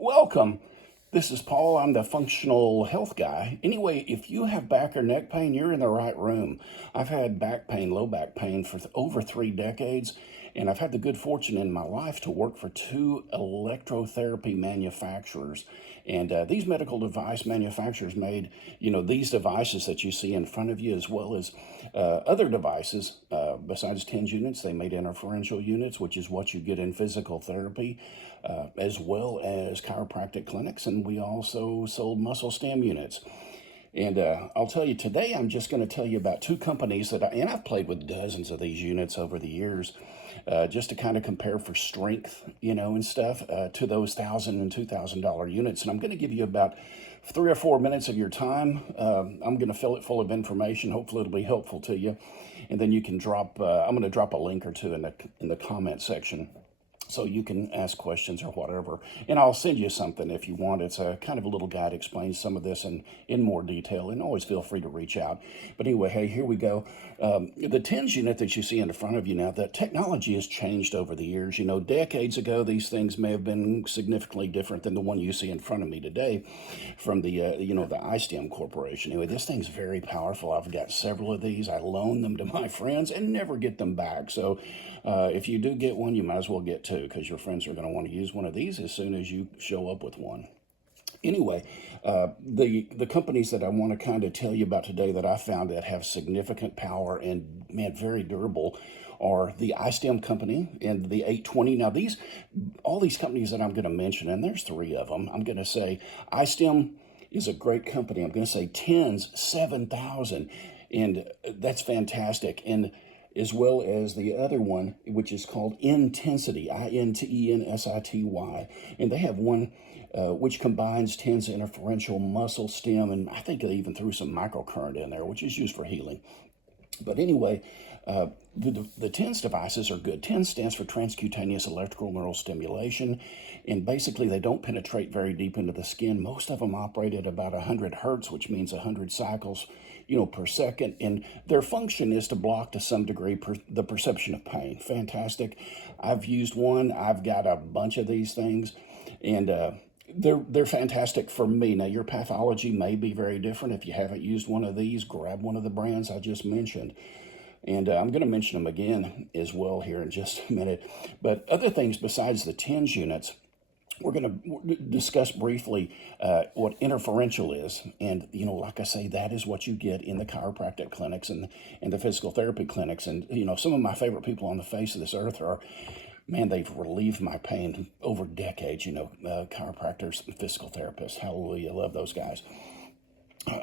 Welcome. This is Paul. I'm the functional health guy. Anyway, if you have back or neck pain, you're in the right room. I've had back pain, low back pain for over 3 decades, and I've had the good fortune in my life to work for two electrotherapy manufacturers. And these medical device manufacturers made, these devices that you see in front of you, as well as other devices. Besides TENS units, they made interferential units, which is what you get in physical therapy, as well as chiropractic clinics. And we also sold muscle stim units. And I'll tell you today, I'm just going to tell you about two companies and I've played with dozens of these units over the years, just to kind of compare for strength, and stuff, to those $1,000 and $2,000 units. And I'm going to give you about 3 or 4 minutes of your time. I'm going to fill it full of information. Hopefully it'll be helpful to you. And then you can I'm going to drop a link or two in the comment section, so you can ask questions or whatever. And I'll send you something if you want. It's a kind of a little guide, explains some of this in more detail, and always feel free to reach out. But anyway, hey, here we go. The TENS unit that you see in front of you now, the technology has changed over the years. Decades ago, these things may have been significantly different than the one you see in front of me today from the iStim Corporation. Anyway, this thing's very powerful. I've got several of these. I loan them to my friends and never get them back. So if you do get one, you might as well get two, because your friends are going to want to use one of these as soon as you show up with one. Anyway, the companies that I want to kind of tell you about today that I found that have significant power and, man, very durable are the iStim company and the 820. Now, all these companies that I'm going to mention, and there's three of them, I'm going to say iStim is a great company. I'm going to say TENS 7,000, and that's fantastic. And as well as the other one, which is called Intensity, Intensity. And they have one which combines TENS interferential muscle stim, and I think they even threw some microcurrent in there, which is used for healing. But anyway, the TENS devices are good. TENS stands for transcutaneous electrical neural stimulation, and basically they don't penetrate very deep into the skin. Most of them operate at about 100 hertz, which means 100 cycles per second, and their function is to block to some degree the perception of pain. Fantastic. I've used one. I've got a bunch of these things, and they're fantastic for me. Now, your pathology may be very different. If you haven't used one of these, grab one of the brands I just mentioned. And I'm going to mention them again as well here in just a minute. But other things besides the TENS units, we're going to discuss briefly what interferential is. And, like I say, that is what you get in the chiropractic clinics and the physical therapy clinics. And, some of my favorite people on the face of this earth man, they've relieved my pain over decades, chiropractors and physical therapists. Hallelujah, love those guys.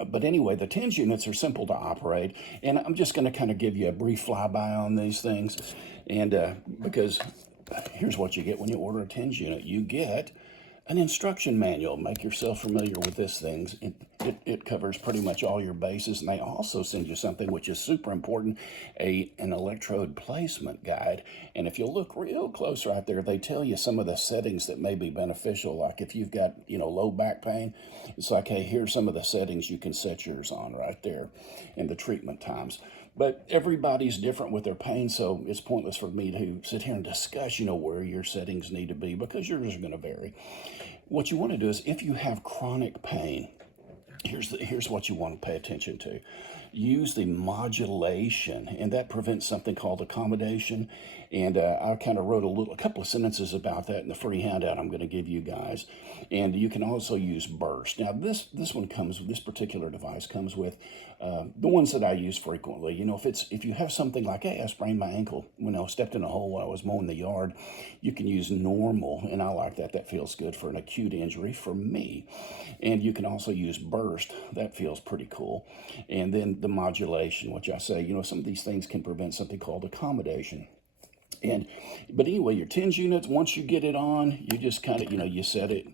But anyway, the TENS units are simple to operate, and I'm just going to kind of give you a brief flyby on these things. And because here's what you get when you order a TENS unit. You get an instruction manual. Make yourself familiar with this thing. It covers pretty much all your bases, and they also send you something which is super important, an electrode placement guide. And if you look real close right there, they tell you some of the settings that may be beneficial. Like if you've got low back pain, it's like, hey, here's some of the settings you can set yours on right there, and the treatment times. But everybody's different with their pain, so it's pointless for me to sit here and discuss, where your settings need to be, because yours are going to vary. What you want to do is, if you have chronic pain, here's what you want to pay attention to. Use the modulation, and that prevents something called accommodation. And I kind of wrote a couple of sentences about that in the free handout I'm going to give you guys. And you can also use burst. Now, this particular device comes with the ones that I use frequently. If you have something like, hey, I sprained my ankle when I stepped in a hole while I was mowing the yard, you can use normal, and I like that. That feels good for an acute injury for me. And you can also use burst. That feels pretty cool. And then the modulation, which I say, some of these things can prevent something called accommodation. But anyway, your TENS units, once you get it on, you just kind of, you set it,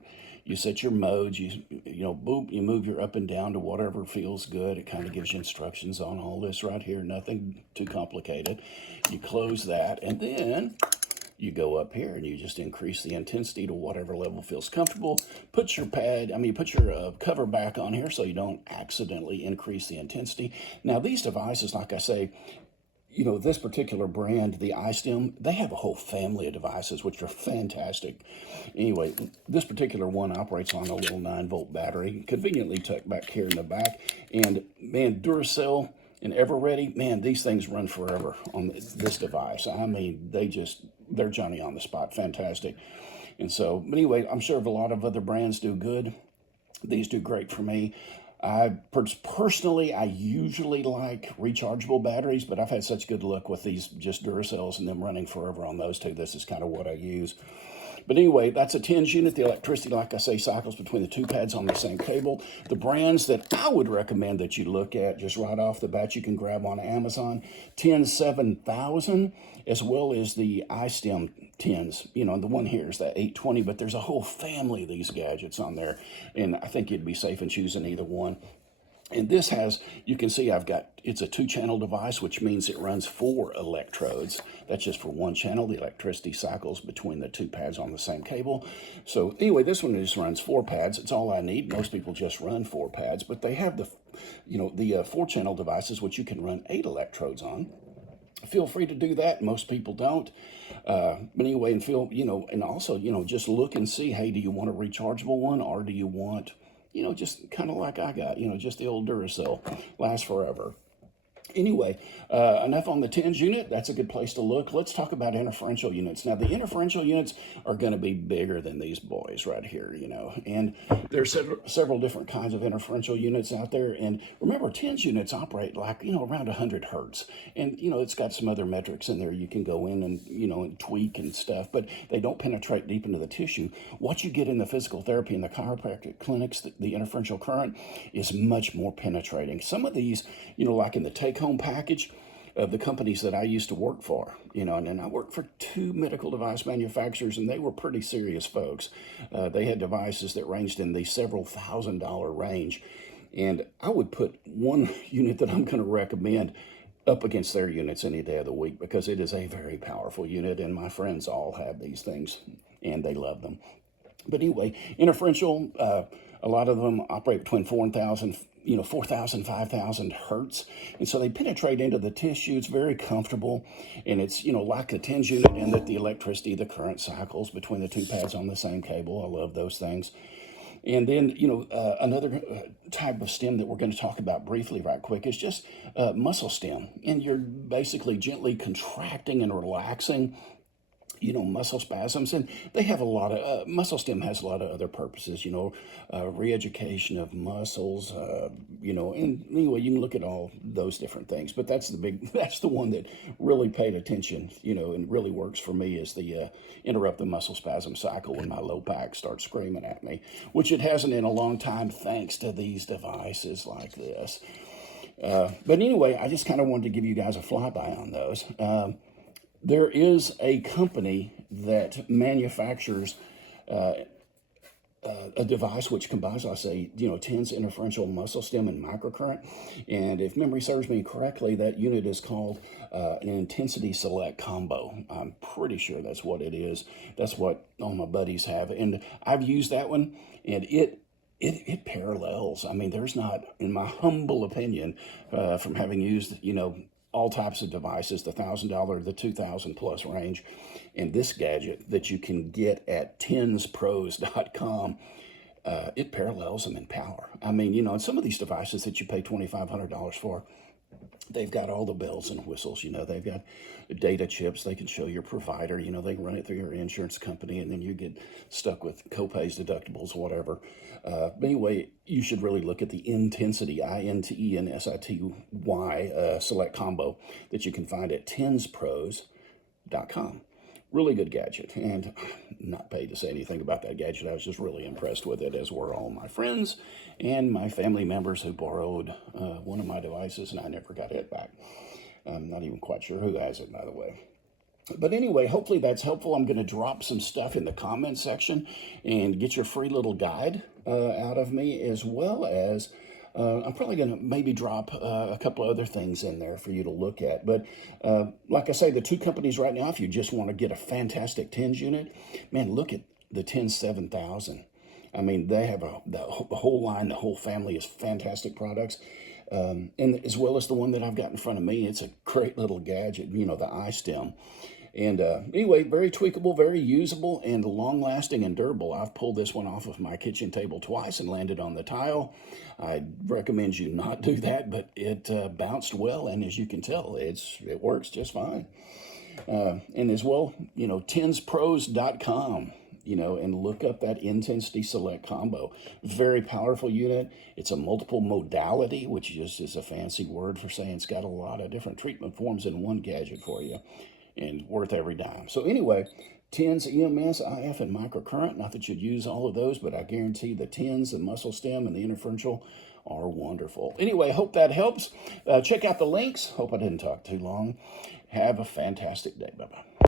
you set your modes, boop, you move your up and down to whatever feels good. It kind of gives you instructions on all this right here, nothing too complicated. You close that, and then you go up here and you just increase the intensity to whatever level feels comfortable. Put your cover back on here so you don't accidentally increase the intensity. Now, these devices, like I say, this particular brand, the iStim, they have a whole family of devices which are fantastic. Anyway, this particular one operates on a little 9-volt battery, conveniently tucked back here in the back. And man, Duracell and EverReady, man, these things run forever on this device. I mean, they're Johnny on the spot, fantastic. And so, but anyway, I'm sure a lot of other brands do good. These do great for me. Personally, I usually like rechargeable batteries, but I've had such good luck with these just Duracells and them running forever on those two. This is kind of what I use. But anyway, that's a TENS unit. The electricity, like I say, cycles between the two pads on the same cable. The brands that I would recommend that you look at just right off the bat, you can grab on Amazon, TENS 7000, as well as the iStim TENS. The one here is that 820, but there's a whole family of these gadgets on there, and I think you'd be safe in choosing either one. And this has, you can see it's a 2-channel device, which means it runs 4 electrodes. That's just for one channel. The electricity cycles between the 2 pads on the same cable. So anyway, this one just runs 4 pads. It's all I need. Most people just run 4 pads, but they have the 4-channel devices, which you can run 8 electrodes on. Feel free to do that. Most people don't. But anyway, and also, just look and see, hey, do you want a rechargeable one, or do you want just kind of like I got, just the old Duracell, lasts forever. Anyway, enough on the TENS unit. That's a good place to look. Let's talk about interferential units. Now, the interferential units are going to be bigger than these boys right here, and there's several different kinds of interferential units out there. And remember, TENS units operate like, around 100 hertz. And, it's got some other metrics in there you can go in and, and tweak and stuff, but they don't penetrate deep into the tissue. What you get in the physical therapy and the chiropractic clinics, the interferential current is much more penetrating. Some of these, like in the take-home package of the companies that I used to work for, and I worked for 2 medical device manufacturers, and they were pretty serious folks. They had devices that ranged in the several $1,000 range, and I would put one unit that I'm going to recommend up against their units any day of the week, because it is a very powerful unit, and my friends all have these things, and they love them. But anyway, interferential, a lot of them operate between 4,000, 5,000 hertz. And so they penetrate into the tissue. It's very comfortable. And it's, like a TENS unit, in that the electricity, the current cycles between the 2 pads on the same cable. I love those things. And then, another type of stim that we're going to talk about briefly right quick is just muscle stim. And you're basically gently contracting and relaxing muscle spasms, and they have a lot of, muscle stim has a lot of other purposes, re-education of muscles, and anyway, you can look at all those different things, but that's the one that really paid attention, and really works for me, is the interrupt the muscle spasm cycle when my low back starts screaming at me, which it hasn't in a long time, thanks to these devices like this. But anyway, I just kind of wanted to give you guys a flyby on those. There is a company that manufactures a device which combines, I say, TENS, interferential muscle stim, and microcurrent. And if memory serves me correctly, that unit is called an intensity select combo. I'm pretty sure that's what it is. That's what all my buddies have. And I've used that one, and it parallels. I mean, there's not, in my humble opinion, from having used, all types of devices, the $1,000, the $2,000 plus range, and this gadget that you can get at tenspros.com, it parallels them in power. I mean, and some of these devices that you pay $2,500 for, they've got all the bells and whistles. They've got data chips. They can show your provider. They can run it through your insurance company, and then you get stuck with copays, deductibles, whatever. But anyway, you should really look at the Intensity, INTENSITY, select combo that you can find at tenspros.com. Really good gadget, and not paid to say anything about that gadget. I was just really impressed with it, as were all my friends and my family members who borrowed one of my devices, and I never got it back. I'm not even quite sure who has it, by the way. But anyway, hopefully that's helpful. I'm going to drop some stuff in the comment section and get your free little guide out of me, as well as I'm probably going to maybe drop a couple of other things in there for you to look at. But like I say, the 2 companies right now, if you just want to get a fantastic TENS unit, man, look at the TENS 7000. I mean, they have the whole line, the whole family is fantastic products. and as well as the one that I've got in front of me. It's a great little gadget, you know, the stim. And anyway, very tweakable, very usable, and long lasting and durable. I've pulled this one off of my kitchen table twice and landed on the tile. I recommend you not do that, but it bounced well, and as you can tell, it works just fine. And as well, you know, tenspros.com, you know, and look up that intensity select combo. Very powerful unit. It's a multiple modality, which just is a fancy word for saying it's got a lot of different treatment forms in one gadget for you, and worth every dime. So anyway, TENS, EMS, IF, and microcurrent. Not that you'd use all of those, but I guarantee the TENS, the muscle stim, and the interferential are wonderful. Anyway, hope that helps. Check out the links. Hope I didn't talk too long. Have a fantastic day. Bye-bye.